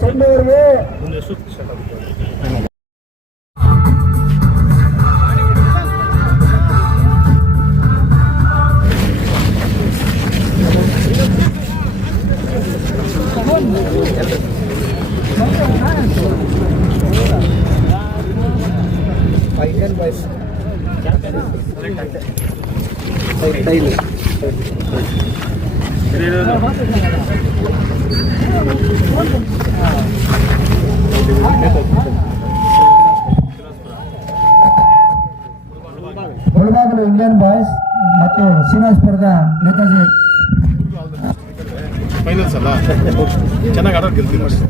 ಚೆಂಡೂರಿಗೆ Mulbagal Indian boys ಮತ್ತು ಶ್ರೀನಿವಾಸಪುರದ Netaji finals ಅಲ್ಲ ಚೆನ್ನಾಗಿ ಆಡೋರು ಗೆಲ್ತೀವಿ ಅಷ್ಟೇ.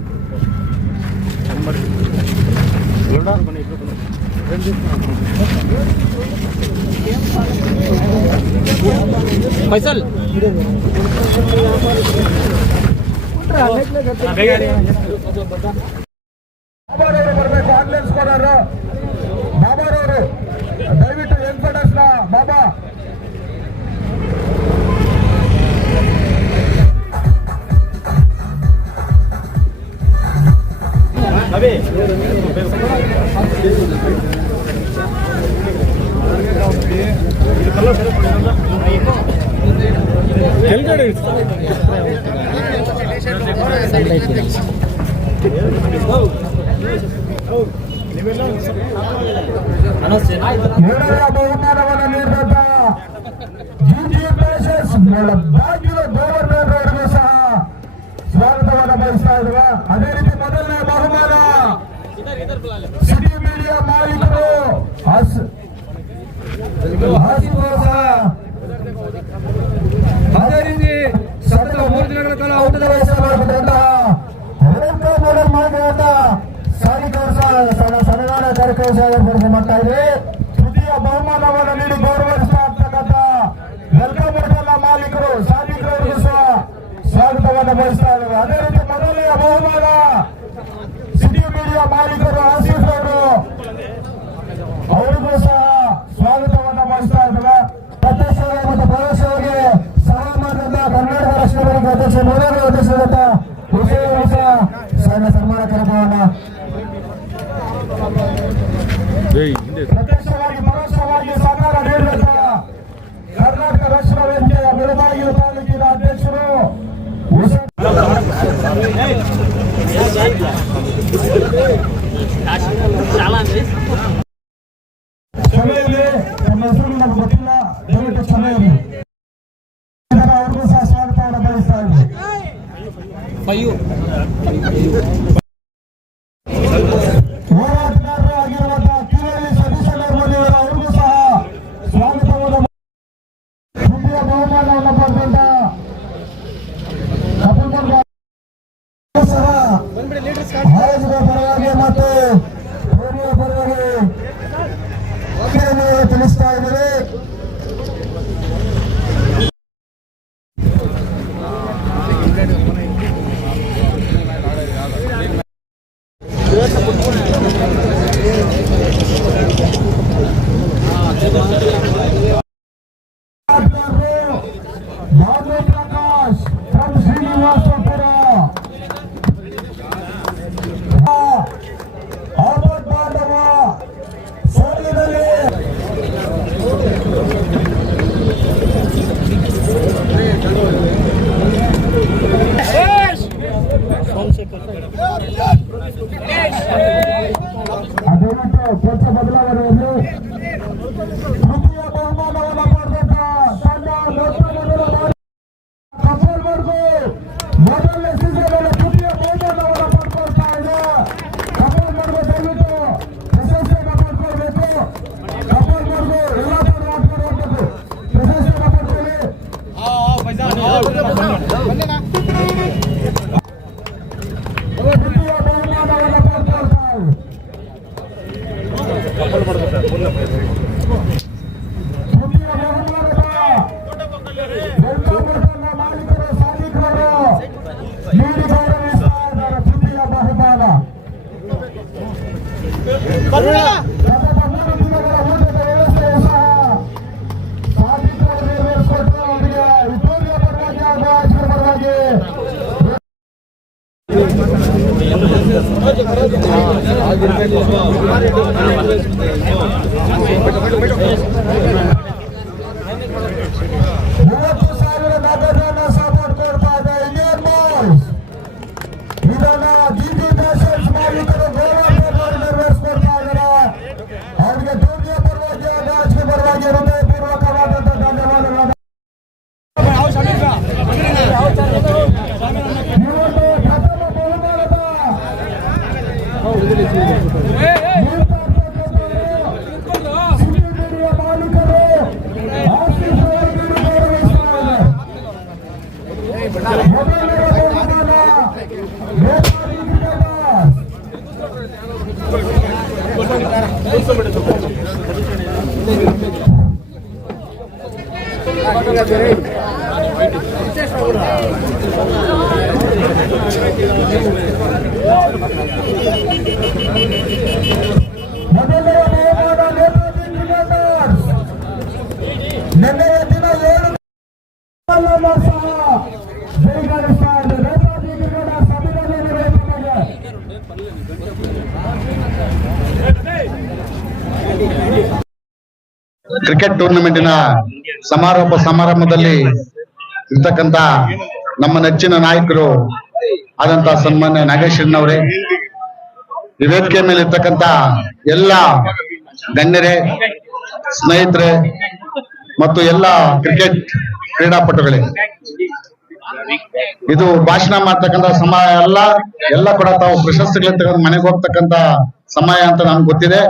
ಫೈಸಲ್ ಬರಬೇಕು ಆನ್ಲೈನ್ ಸ್ಕೋರರ್ ಬಾಬಾರವರು ದಯವಿಟ್ಟು ವೆಂಕಟೇಶ್ ಬಾಬಾ ಬಹುಮಾನವನ್ನು ನೀಡಿದಂತ ಬಾಗಿಲು ಗವರ್ನರ್ ಅವರಿಗೂ ಸಹ ಸ್ವಾಗತವನ್ನು ಬಯಸ್ತಾ ಇರುವ ಅದೇ ರೀತಿ ಮೊದಲನೇ ಬಹುಮಾನ ಸಿಟಿ ಮೀಡಿಯಾ ಮಾಲೀಕರು ಅದೇ ರೀತಿ ಸತತ 3 ದಿನಗಳ ಕಾಲ ಊಟದ ವ್ಯವಸ್ಥೆ ಮಾಡಿದಂತಹ ಮೊದಲ್ ಮಾಡಿದಂತ ಸನ್ಮಾನ ಕಾರ್ಯಕ್ರಮ ಏರ್ಪಡಿಸಿ ಮಾಡ್ತಾ ಇದೆ. ತೃತೀಯ ಬಹುಮಾನವನ್ನು ನೀಡಿ ಗೌರವಿಸ್ತಾ ಇರ್ತಕ್ಕಂಥ ವೆಲ್ಕಮ್ ಹೋಟೆಲ್ನ ಮಾಲೀಕರು ಸಾಧಿಕರವರಿಗೂ ಸಹ ಸ್ವಾಗತವನ್ನು ಬಯಸ್ತಾ ಇದ್ದಾರೆ. ಅದೇ ರೀತಿ ಮೊದಲನೆಯ ಬಹುಮಾನ ಸಿಟಿ ಮೀಡಿಯಾ ಮಾಲೀಕರು ಆಸೀಫ್ ಅವರು ಅವರಿಗೂ ಸಹ ಸ್ವಾಗತವನ್ನು ಬಯಸ್ತಾ ಇದ್ದಾರೆ. ಪ್ರತ್ಯಕ್ಷ ಮತ್ತು ಪ್ರವೇಶವಾಗಿ ಸಹಾಯ ಮಾಡಿದಂತ ಕರ್ನಾಟಕ ರಾಷ್ಟ್ರ ಬ್ಯಾಂಕ್ ಅಧ್ಯಕ್ಷ ಮೊದಲ ಅಧ್ಯಕ್ಷರಾದ ವಿಷಯವನ್ನು ಸಹ ಸನ್ಮಾನ ಕಾರ್ಯಕ್ರಮವನ್ನು ಪ್ರತ್ಯಕ್ಷವಾಗಿ ಪರೋಕ್ಷವಾಗಿ ಸಹಕಾರ ನೀಡಿದಂತ ಕರ್ನಾಟಕ ರಾಷ್ಟ್ರ ವೇದಿಕೆಯ ಮುಳಬಾಗಿಲು ತಾಲೂಕಿನ ಅಧ್ಯಕ್ಷರು ಕ್ಷಮೆಯಲ್ಲಿ ತಮ್ಮ ಹೆಸರು ನಮ್ಗೆ ಗೊತ್ತಿಲ್ಲ, ದಯವಿಟ್ಟು ಕ್ಷಮೆಯಲ್ಲಿ ಅವ್ರಿಗೂ ಸಹ ಸ್ವಾಗತವನ್ನು ಬಯಸ್ತಾ ಇದ್ದೀವಿ. ಹೋರಾಟಗಾರರು ಆಗಿರುವಂತಹ ಕಿರಳಿ ಸತೀಶ್ ಅವ್ರಿಗೂ ಸಹ ಸ್ವಾಗತವನ್ನು ತೃತೀಯ ಬಹುಮಾನವನ್ನು ಪಡೆದಂತ ಸಹ ಆಯೋಜಕ ಪರವಾಗಿ ಮತ್ತು ಪರವಾಗಿ ತಿಳಿಸ್ತಾ ಇದ್ದಾರೆ. ಬಾಬು ಪ್ರಕಾಶ್ ಫ್ರಮ್ ಶ್ರೀನಿವಾಸಪುರ, ಆಬಾದ್ ಬಾಂಧವ ಸೋಲಿನಲ್ಲಿ ಅದನ್ನು ಕೆಲಸ ಬದಲಾವಣೆಯಲ್ಲಿ ತೃತೀಯ ಬಹುಮಾನವನ್ನು ಪಡೆದಂತ ತಂಡ ಕಪಲ್ವರ್ಗು ಮೊದಲನೇ ಸೀಸನ್ ತೃತೀಯ ಬಹುಮಾನವನ್ನು ಪಡ್ಕೊಳ್ತಾ ಇದೆ. ಕಪಲ್ವರ್ಗು ದಯವಿಟ್ಟು ಪ್ರಶಸ್ತಿಯನ್ನು ಪಡ್ಕೊಳ್ಬೇಕು. ಕಪಲ್ವರ್ಗು ಎಲ್ಲ ಆಟಗಾರರು ಪ್ರಶಸ್ತಿಯನ್ನು ಪಡ್ಕೊಳ್ಳಿ. ತೃತೀಯ ಬಹುಮಾನವನ್ನು ಪಡ್ಕೊಳ್ತಾ ಇದೆ. ಮಾಲೀಕರು ಸಾಧಿಕರು ನೀಡಿ ಗೌರವಿಸ್ತಾ ಇದ್ದಾರೆ. ತೃತೀಯ ಬಹುಮಾನ ದಿನಗಳ ಊಟದ ವ್ಯವಸ್ಥೆಯೂ ಸಹ ಸಾಧಿಕರು ನೆರವೇರಿಸಿಕೊಟ್ಟು ಅವರಿಗೆ ವಿಕ್ಟೋರಿಯಾ ಪರವಾಗಿ ಹಾಗೂ ಆಚರಣೆ ಪರವಾಗಿ $30,000 ಸಪೋರ್ಟ್ ಕೊಡ್ತಾ ಇದೆ ಇಂಡಿಯನ್ ಬಾಯ್ಸ್. ಇದನ್ನ ಜಿಟಿ ಫ್ಯಾಷನ್ಸ್ ಮಾಲೀಕರು ಗೋವಾ ನೆರವೇರಿಸಿಕೊಡ್ತಾ ಇದ್ದಾರೆ. ಅವರಿಗೆ ಟೂರ್ನಿಯ ಪರವಾಗಿ ಹಾಗೂ ಆಚರಣೆ ಪರವಾಗಿ ಹೃದಯಪೂರ್ವಕವಾದಂತಹ ಧನ್ಯವಾದಗಳು. ಇವತ್ತು ಪ್ರಥಮ ಬಹುಮಾನದ ಸಿಟಿಯ ಮಾಲೀಕರು ಆಶೀರ್ವಾದ ಗೌರವಿಸುತ್ತಾರೆ. ಮೊದಲನೆಯ ಬಹುಮಾನ ರೇಖಾಡಿ ಕ್ರಿಕೆಟರ್ಸ್. ಮೊದಲನೆಯ ಬಹುಮಾನ ನೇತಾಜಿ ಕ್ರಿಕೆಟರ್ಸ್. ನಿನ್ನೆಯ ದಿನ 7 ಸಹ ಜೈಗಾರಿಸ್ತಾ ಇದೆ. ನೇತಾಜಿ ಕ್ರಿಕೆಟರ್ಸ್ ಅಭಿನಂದನೆಗಳು ತಮಗೆ. ಕ್ರಿಕೆಟ್ ಟೂರ್ನಮೆಂಟಿನ ಸಮಾರೋಪ ಸಮಾರಂಭದಲ್ಲಿ ಇರ್ತಕ್ಕಂಥ ನಮ್ಮ ನೆಚ್ಚಿನ ನಾಯಕರು ಆದಂತ ಸನ್ಮಾನ್ಯ ನಾಗೇಶ್ವರನವರೇ, ಈ ವೇದಿಕೆ ಮೇಲೆ ಇರ್ತಕ್ಕಂಥ ಎಲ್ಲ ಗಣ್ಯರೇ, ಸ್ನೇಹಿತರೆ ಮತ್ತು ಎಲ್ಲ ಕ್ರಿಕೆಟ್ ಕ್ರೀಡಾಪಟುಗಳೇ, ಇದು ಭಾಷಣ ಮಾಡ್ತಕ್ಕಂಥ ಸಮಯ ಎಲ್ಲ ಕೂಡ ತಾವು ಪ್ರಶಸ್ತಿಗಳ ತಗೊಂಡು ಮನೆಗೆ ಹೋಗ್ತಕ್ಕಂಥ ಸಮಯ ಅಂತ ನಮ್ಗೆ ಗೊತ್ತಿದೆ.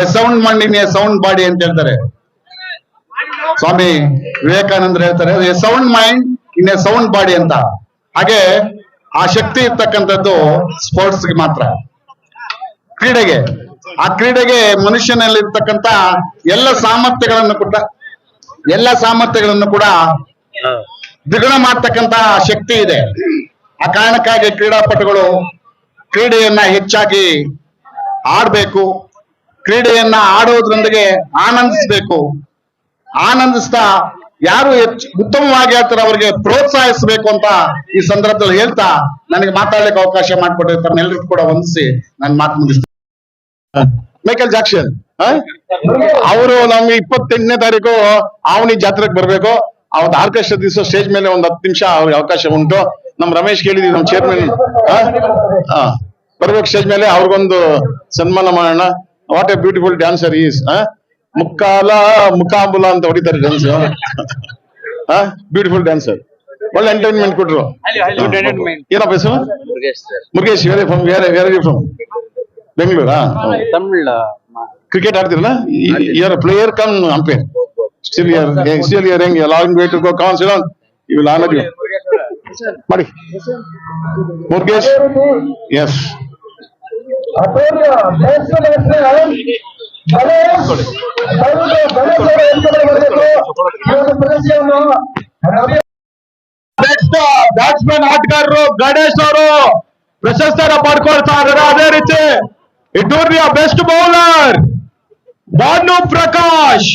A sound mind in a sound body ಅಂತ ಹೇಳ್ತಾರೆ ಸ್ವಾಮಿ ವಿವೇಕಾನಂದರು ಹೇಳ್ತಾರೆ, A sound mind in a sound body ಅಂತ. ಹಾಗೆ ಆ ಶಕ್ತಿ ಇರ್ತಕ್ಕಂಥದ್ದು ಸ್ಪೋರ್ಟ್ಸ್ಗೆ ಮಾತ್ರ, ಕ್ರೀಡೆಗೆ. ಆ ಕ್ರೀಡೆಗೆ ಮನುಷ್ಯನಲ್ಲಿರ್ತಕ್ಕಂಥ ಎಲ್ಲ ಸಾಮರ್ಥ್ಯಗಳನ್ನು ಕೂಡ ದ್ವಿಗುಣ ಮಾಡ್ತಕ್ಕಂಥ ಶಕ್ತಿ ಇದೆ. ಆ ಕಾರಣಕ್ಕಾಗಿ ಕ್ರೀಡಾಪಟುಗಳು ಕ್ರೀಡೆಯನ್ನ ಹೆಚ್ಚಾಗಿ ಆಡ್ಬೇಕು, ಕ್ರೀಡೆಯನ್ನ ಆಡೋದ್ರೊಂದಿಗೆ ಆನಂದಿಸ್ತಾ ಯಾರು ಉತ್ತಮವಾಗಿ ಹೇಳ್ತಾರೆ ಅವರಿಗೆ ಪ್ರೋತ್ಸಾಹಿಸಬೇಕು ಅಂತ ಈ ಸಂದರ್ಭದಲ್ಲಿ ಹೇಳ್ತಾ ನನಗೆ ಮಾತಾಡ್ಲಿಕ್ಕೆ ಅವಕಾಶ ಮಾಡಿಕೊಟ್ಟಿರ್ತಾರೆ. ಎಲ್ಲರಿಗೂ ಕೂಡ ವಂದಿಸಿ ನಾನು ಮಾತು ಮುಗಿಸ್ತೇನೆ. ಮೈಕಲ್ ಜಾಕ್ಸನ್ ಅವರು ನಮ್ಗೆ 28ನೇ ತಾರೀಕು ಆವನಿ ಜಾತ್ರೆಗೆ ಬರ್ಬೇಕು. ಅವತ್ತು ಆರ್ಕೆಸ್ಟ್ರಾ ದಿವಸ ಸ್ಟೇಜ್ ಮೇಲೆ ಒಂದು 10 ನಿಮಿಷ ಅವ್ರಿಗೆ ಅವಕಾಶ ಉಂಟು. ನಮ್ ರಮೇಶ್ ಕೇಳಿದೀವಿ, ನಮ್ ಚೇರ್ಮನ್ ಬರ್ಬೇಕು ಸ್ಟೇಜ್ ಮೇಲೆ, ಅವ್ರಿಗೊಂದು ಸನ್ಮಾನ ಮಾಡೋಣ. What a beautiful dancer is. ಮುಖಾಂಬುಲ ಅಂತ ಹೊಡಿತಾರೆ ಡ್ಯಾನ್ಸ್. ಬ್ಯೂಟಿಫುಲ್ ಡ್ಯಾನ್ಸರ್, ಒಳ್ಳೆ ಎಂಟರ್ಟೈನ್ಮೆಂಟ್ ಕೊಟ್ರು. ಏನಪ್ಪ ಹೆಸರು? ಮುರುಗೇಶ್. ಫ್ರಮ್ ಬೆಂಗಳೂರಾ? ತಮಿಳ್. ಕ್ರಿಕೆಟ್ ಆಡ್ತಿರಲ್ಲ? You player cum umpire. Still you're young, a long way to go. Come on, sit down. You will honor you. Madi. Mukesh? Yes. Batsman ಆಟಗಾರರು ಗಣೇಶ್ ಅವರು ಪ್ರಶಸ್ತಿಯನ್ನು ಪಡ್ಕೊಳ್ತಾ ಇದ್ದಾರೆ. ಅದೇ ರೀತಿ ಈ ಟೂರ್ನಿಯ ಬೆಸ್ಟ್ ಬೌಲರ್ ಭಾನು ಪ್ರಕಾಶ್.